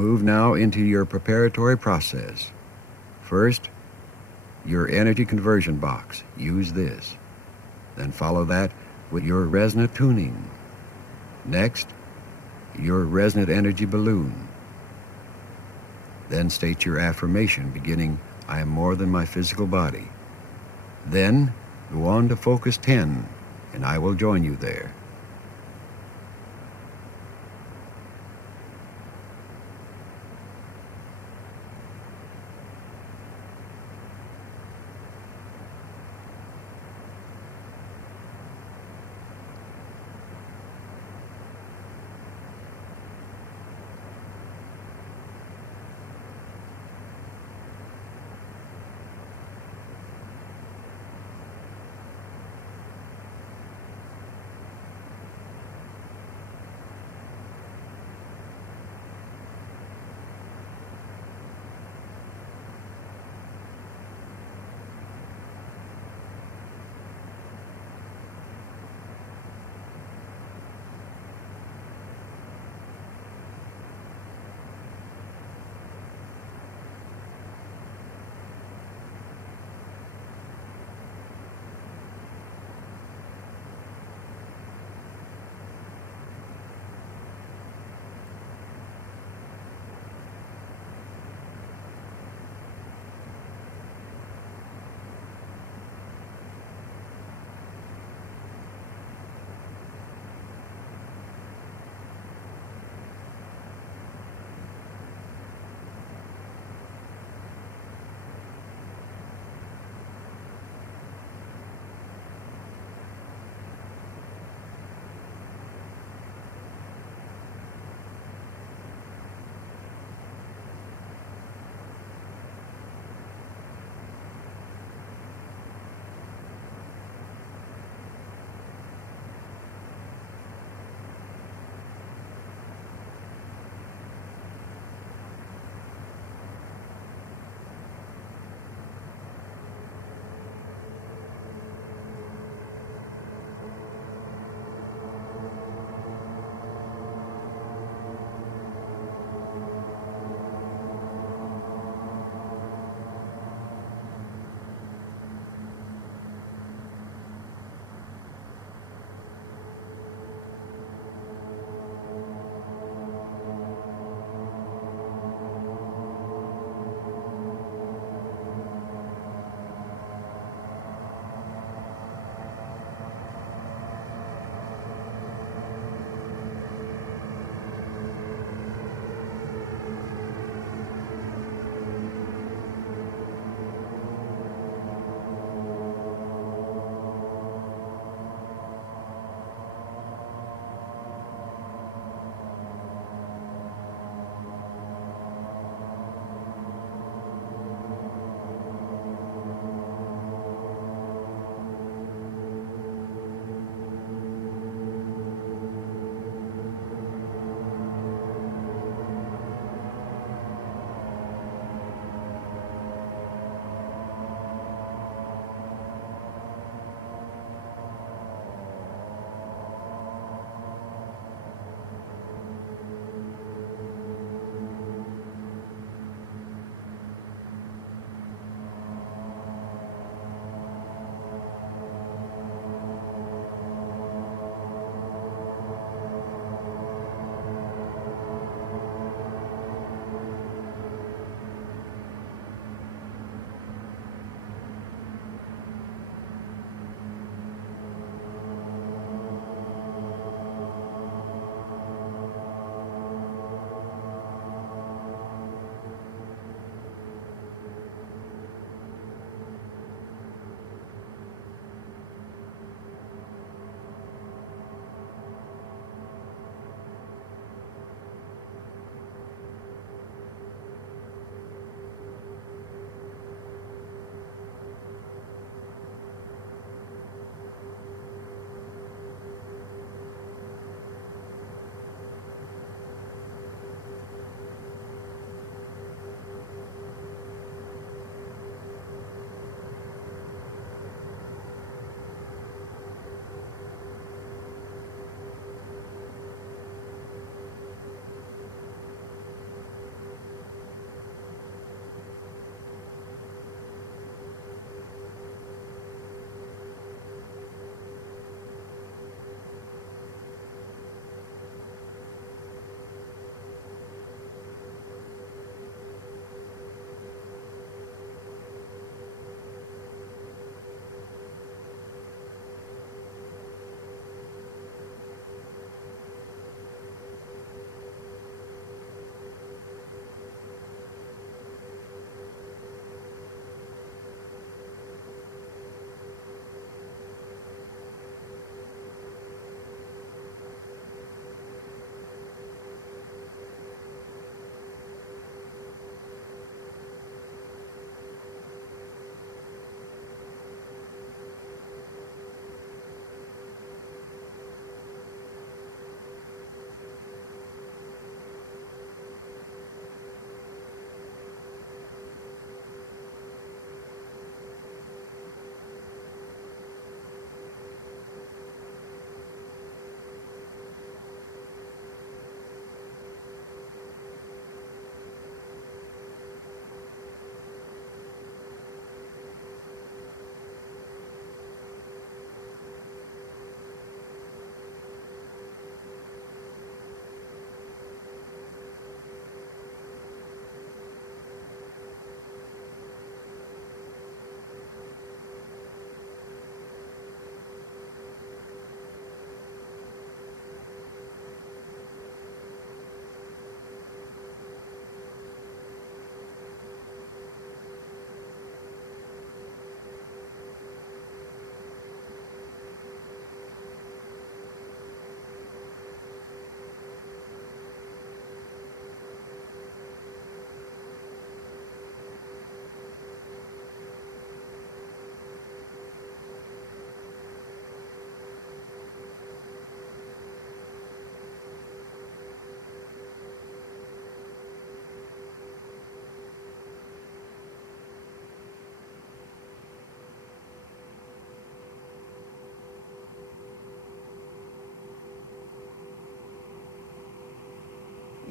Move now into your preparatory process. First, your energy conversion box. Use this. Then follow that with your resonant tuning. Next, your resonant energy balloon. Then state your affirmation beginning, I am more than my physical body. Then go on to focus 10, and I will join you there.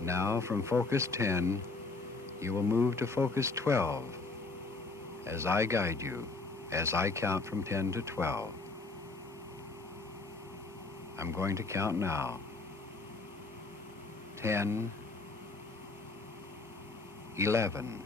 Now from focus 10, you will move to focus 12 as I guide you, as I count from 10 to 12. I'm going to count now. 10, 11,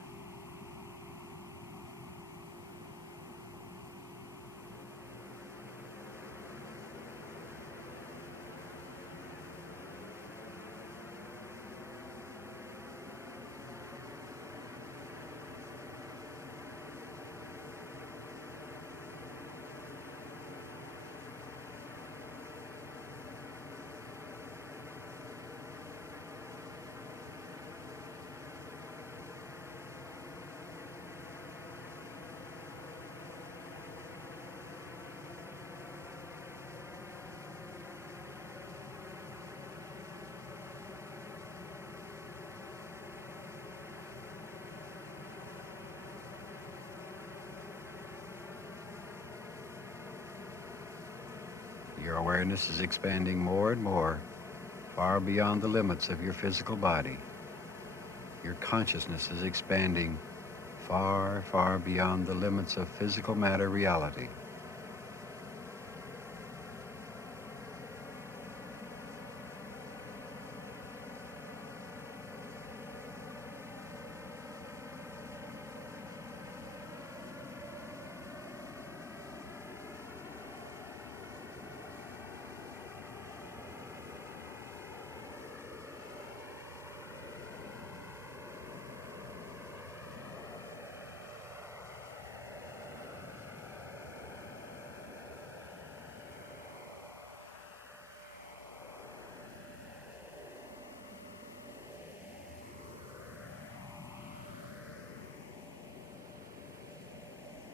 'Your awareness is expanding more and more, far beyond the limits of your physical body. Your consciousness is expanding far, far beyond the limits of physical matter reality.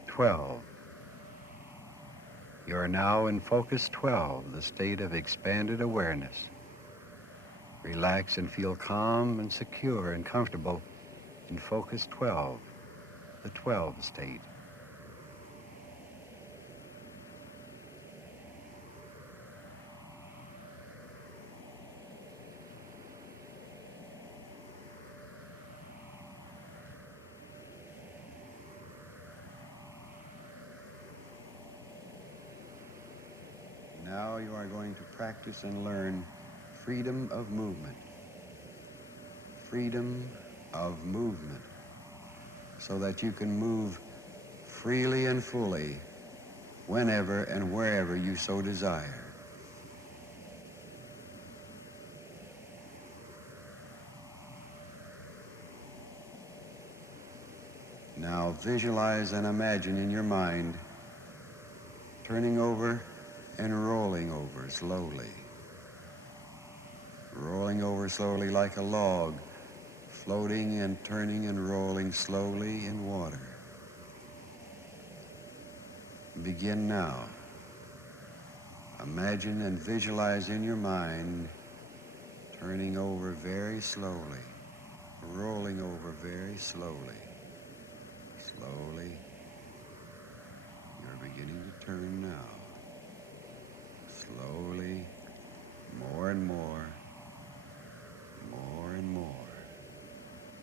"12. You are now in focus 12, the state of expanded awareness. Relax and feel calm and secure and comfortable in focus 12, the 12 state. Now you are going to practice and learn freedom of movement. Freedom of movement, so that you can move freely and fully whenever and wherever you so desire. Now visualize and imagine in your mind turning over and rolling over slowly. Rolling over slowly like a log, floating and turning and rolling slowly in water. Begin now. Imagine and visualize in your mind turning over very slowly, rolling over very slowly. Slowly, you're beginning to turn now. Slowly, more and more, more and more.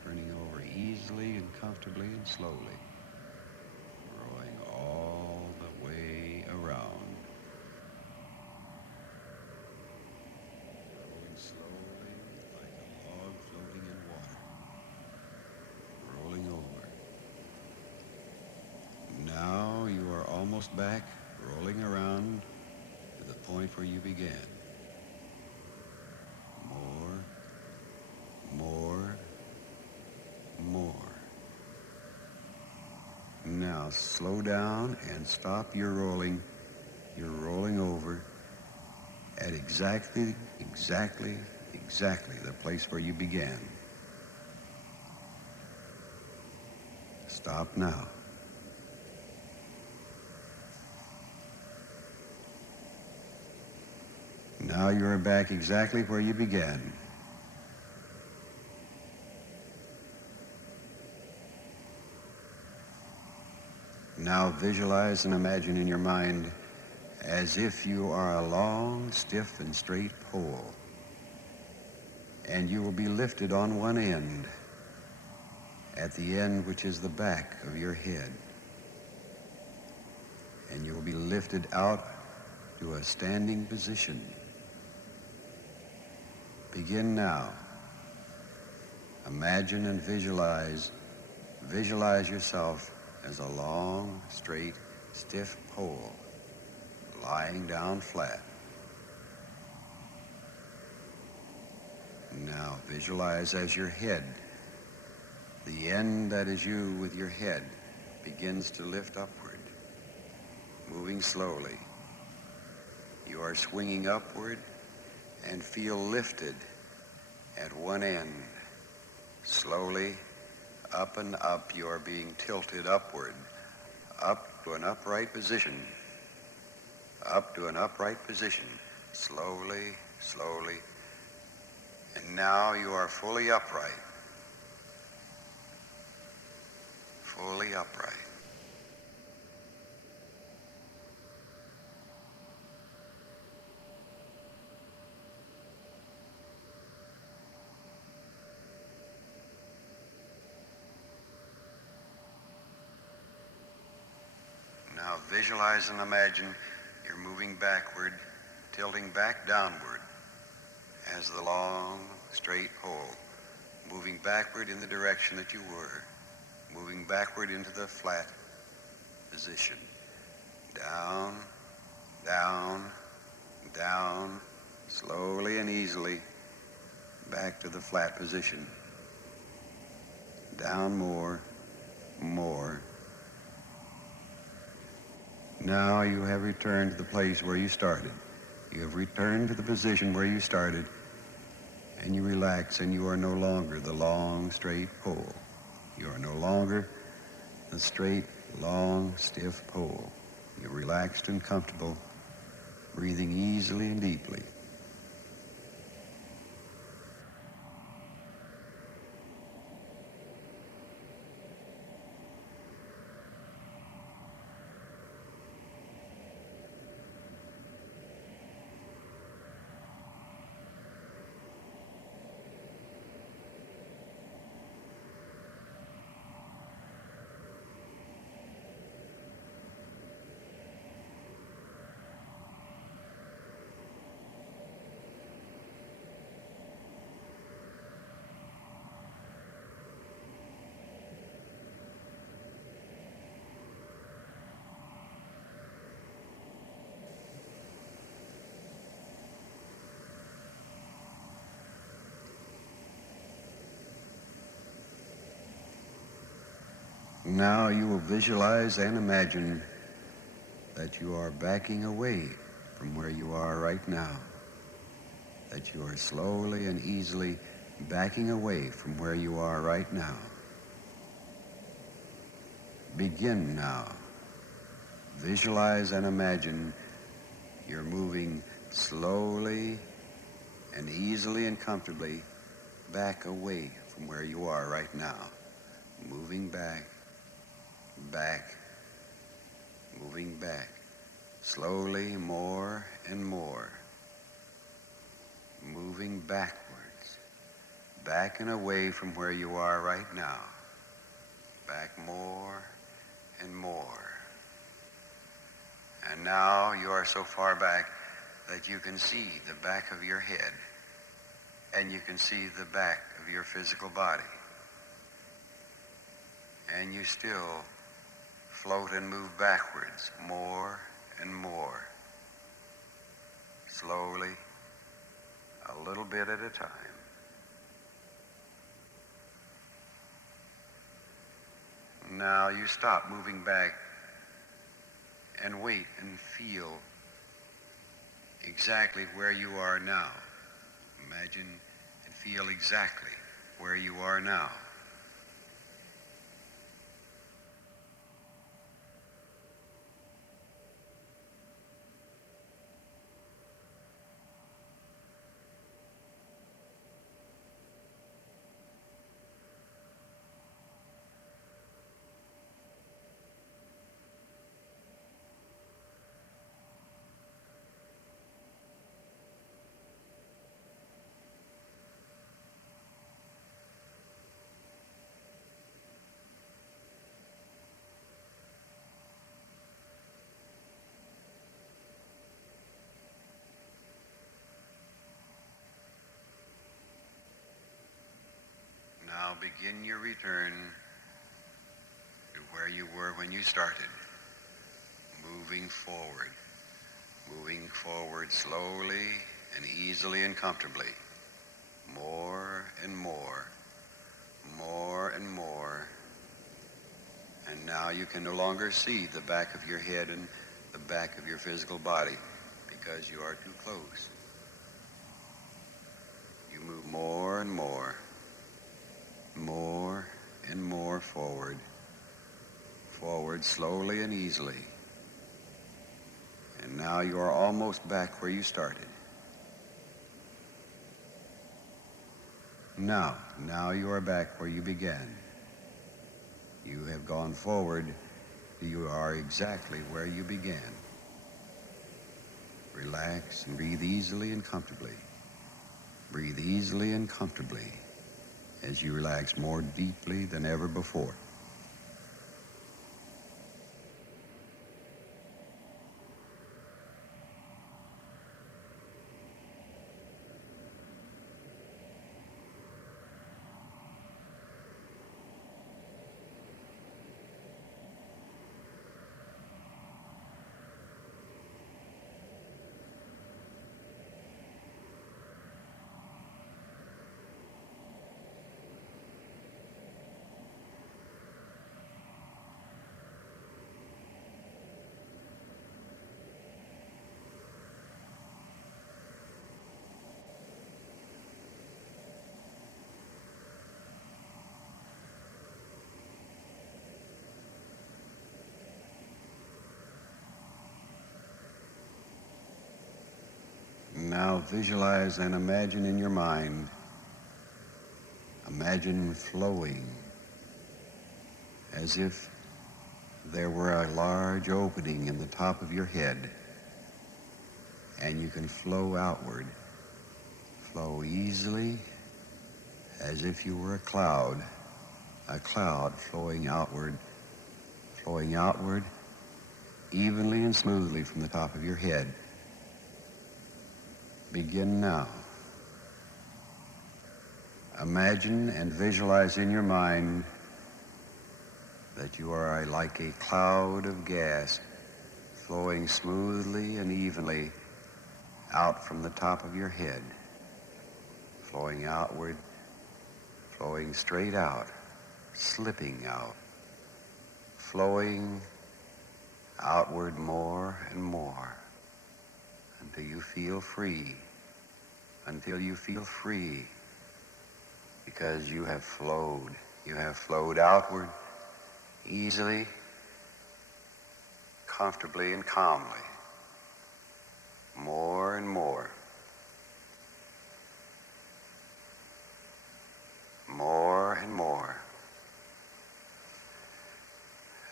Turning over easily and comfortably and slowly. Rolling all the way around. Rolling slowly like a log floating in water. Rolling over. Now you are almost back, rolling around to the point where you began. More, more, more. Now slow down and stop your rolling. You're rolling over at exactly the place where you began. Stop now. Now you are back exactly where you began. Now visualize and imagine in your mind as if you are a long, stiff, and straight pole. and you will be lifted on one end, at the end which is the back of your head. And you will be lifted out to a standing position. Begin now. Imagine and visualize yourself as a long, straight, stiff pole lying down flat. Now visualize as your head, the end that is you with your head, begins to lift upward, moving slowly. You are swinging upward and feel lifted at one end. Slowly, up and up, you are being tilted upward, up to an upright position, up to an upright position, slowly, slowly. And now you are fully upright, fully upright. Now visualize and imagine you're moving backward, tilting back downward as the long, straight pole, moving backward in the direction that you were, moving backward into the flat position. Down, down, down, slowly and easily, back to the flat position. Down more, more. Now you have returned to the place where you started. You have returned to the position where you started, and you relax, and you are no longer the long, straight pole. You are no longer the straight, long, stiff pole. You're relaxed and comfortable, breathing easily and deeply. Now you will visualize and imagine that you are backing away from where you are right now, that you are slowly and easily backing away from where you are right now. Begin now. Visualize and imagine you're moving slowly and easily and comfortably back away from where you are right now. Moving back, back, moving back, slowly, more and more. Moving backwards, back and away from where you are right now. Back more and more. And now you are so far back that you can see the back of your head, and you can see the back of your physical body. And you still float and move backwards more and more. Slowly, a little bit at a time. Now you stop moving back and wait and feel exactly where you are now. Imagine and feel exactly where you are now. begin your return to where you were when you started, moving forward slowly and easily and comfortably, more and more, more and more. And now you can no longer see the back of your head and the back of your physical body because you are too close. You move more and more and more forward slowly and easily. And now you are almost back where you started. Now you are back where you began. You have gone forward. You are exactly where you began. Relax and breathe easily and comfortably. Breathe easily and comfortably as you relax more deeply than ever before. Now visualize and imagine in your mind, imagine flowing as if there were a large opening in the top of your head, and you can flow outward. Flow easily as if you were a cloud flowing outward evenly and smoothly from the top of your head. Begin now. Imagine and visualize in your mind that you are like a cloud of gas flowing smoothly and evenly out from the top of your head, flowing outward, flowing straight out, slipping out, flowing outward more and more until you feel free, because you have flowed outward easily, comfortably and calmly, more and more, more and more.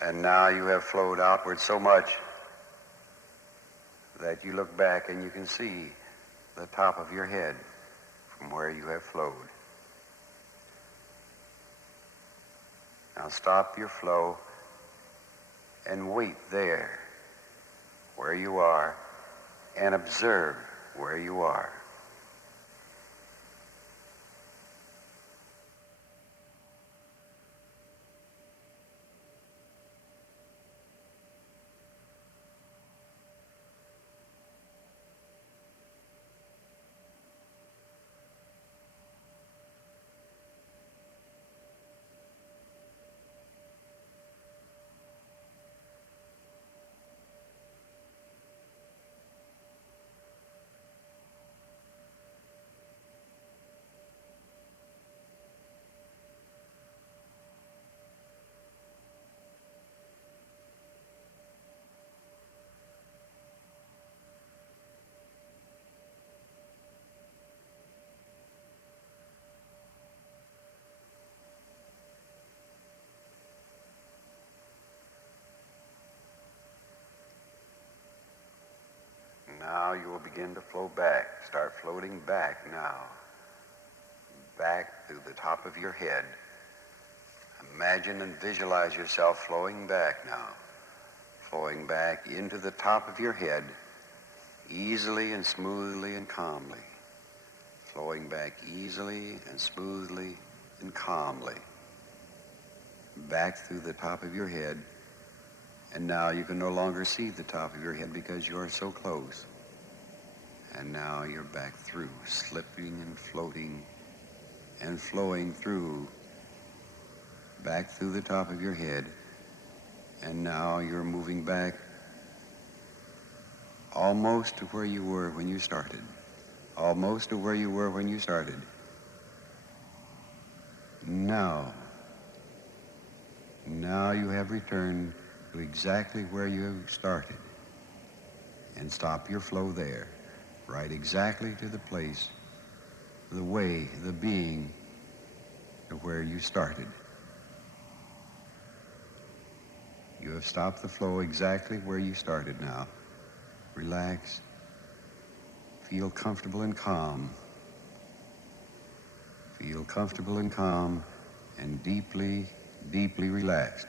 And now you have flowed outward so much that you look back and you can see the top of your head from where you have flowed. Now stop your flow and wait there where you are and observe where you are. Now you will begin to flow back. Start floating back now. Back through the top of your head. Imagine and visualize yourself flowing back now. Flowing back into the top of your head, easily and smoothly and calmly. Flowing back easily and smoothly and calmly back through the top of your head. And now you can no longer see the top of your head because you are so close. And now you're back through, slipping and floating and flowing through, back through the top of your head. And now you're moving back almost to where you were when you started. Almost to where you were when you started. Now you have returned to exactly where you started. And stop your flow there. Right exactly to the place, the way, the being, to where you started. You have stopped the flow exactly where you started now. Relax. Feel comfortable and calm. Feel comfortable and calm and deeply, deeply relaxed.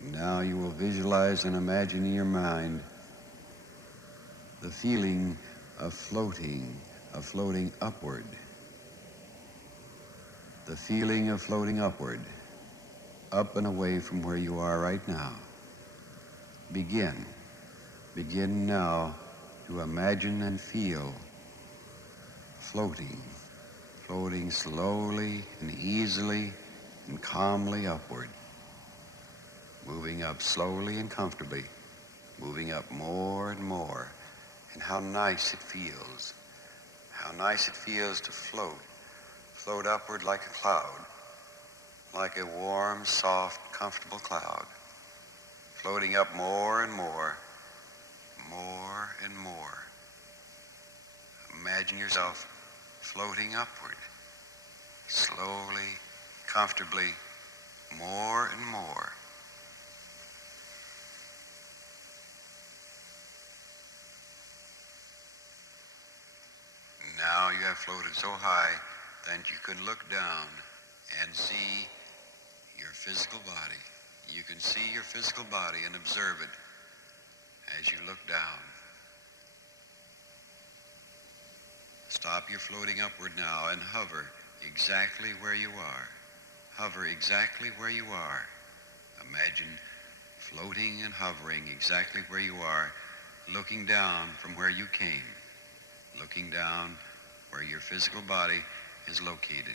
Now you will visualize and imagine in your mind the feeling of floating upward. The feeling of floating upward, up and away from where you are right now. Begin now to imagine and feel floating slowly and easily and calmly upward. Moving up slowly and comfortably, moving up more and more. And how nice it feels. How nice it feels to float upward like a cloud, like a warm, soft, comfortable cloud, floating up more and more, more and more. Imagine yourself floating upward, slowly, comfortably, more and more. Now you have floated so high that you can look down and see your physical body. You can see your physical body and observe it as you look down. Stop your floating upward now and hover exactly where you are. Hover exactly where you are. Imagine floating and hovering exactly where you are, looking down from where you came, looking down where your physical body is located.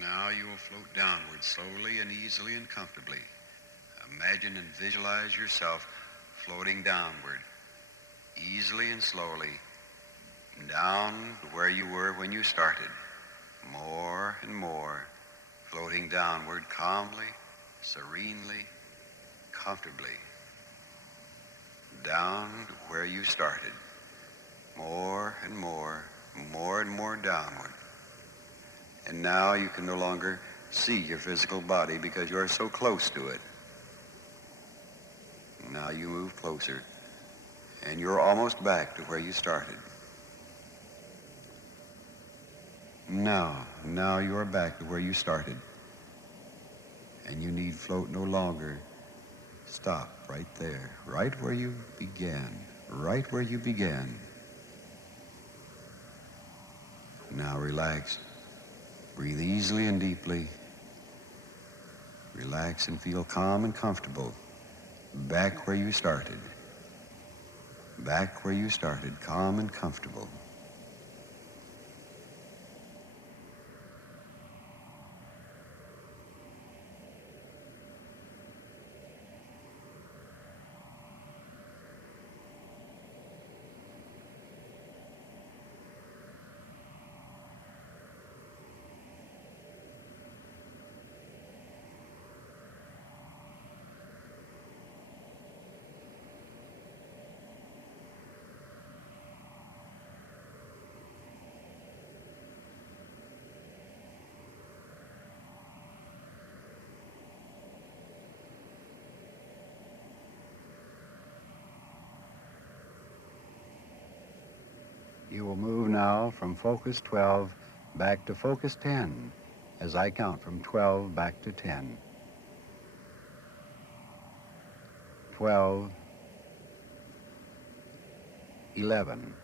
Now you will float downward slowly and easily and comfortably. Imagine and visualize yourself floating downward, easily and slowly, down to where you were when you started. More and more, floating downward calmly, serenely, comfortably. Down to where you started. More and more, more and more downward. And now you can no longer see your physical body because you are so close to it. Now you move closer, and you're almost back to where you started. Now you are back to where you started. And you need float no longer. Stop right there, right where you began, right where you began. Now relax. Breathe easily and deeply. Relax and feel calm and comfortable. Back where you started. Back where you started, calm and comfortable. You will move now from focus 12 back to focus 10 as I count from 12 back to 10. 12, 11,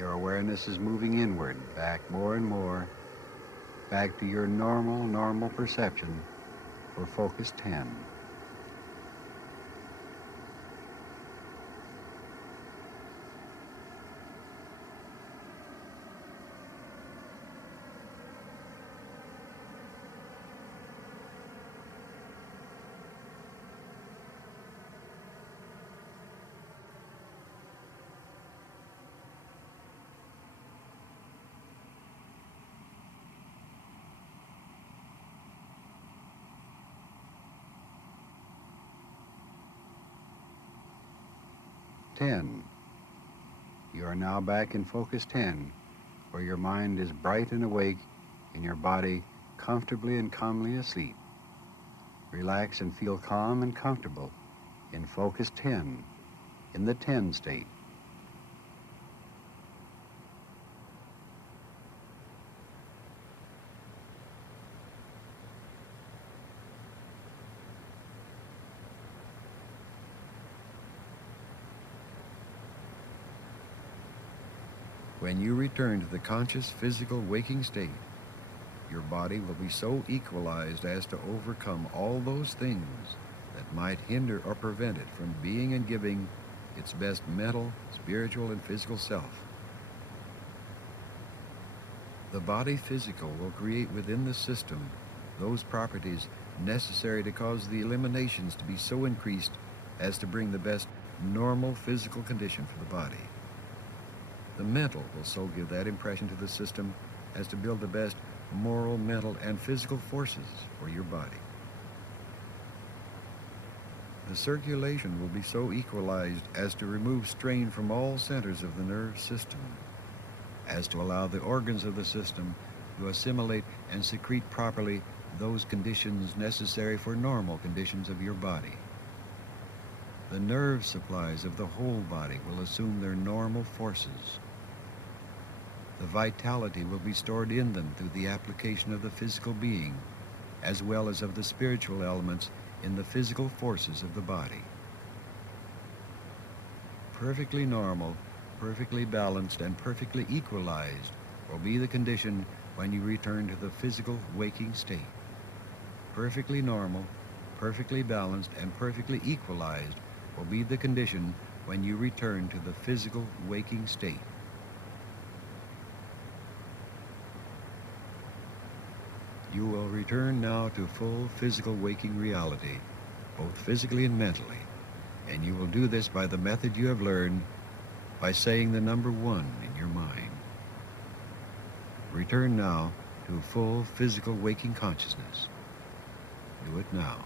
Your awareness is moving inward, back more and more, back to your normal perception for focus 10. You are now back in focus 10, where your mind is bright and awake and your body comfortably and calmly asleep. Relax and feel calm and comfortable in focus 10, in the 10 state. When you return to the conscious physical waking state, your body will be so equalized as to overcome all those things that might hinder or prevent it from being and giving its best mental, spiritual, and physical self. The body physical will create within the system those properties necessary to cause the eliminations to be so increased as to bring the best normal physical condition for the body. The mental will so give that impression to the system as to build the best moral, mental, and physical forces for your body. The circulation will be so equalized as to remove strain from all centers of the nerve system, as to allow the organs of the system to assimilate and secrete properly those conditions necessary for normal conditions of your body. The nerve supplies of the whole body will assume their normal forces. The vitality will be stored in them through the application of the physical being, as well as of the spiritual elements in the physical forces of the body. Perfectly normal, perfectly balanced, and perfectly equalized will be the condition when you return to the physical waking state. Perfectly normal, perfectly balanced, and perfectly equalized will be the condition when you return to the physical waking state. You will return now to full physical waking reality, both physically and mentally, and you will do this by the method you have learned, by saying the number 1 in your mind. Return now to full physical waking consciousness. Do it now.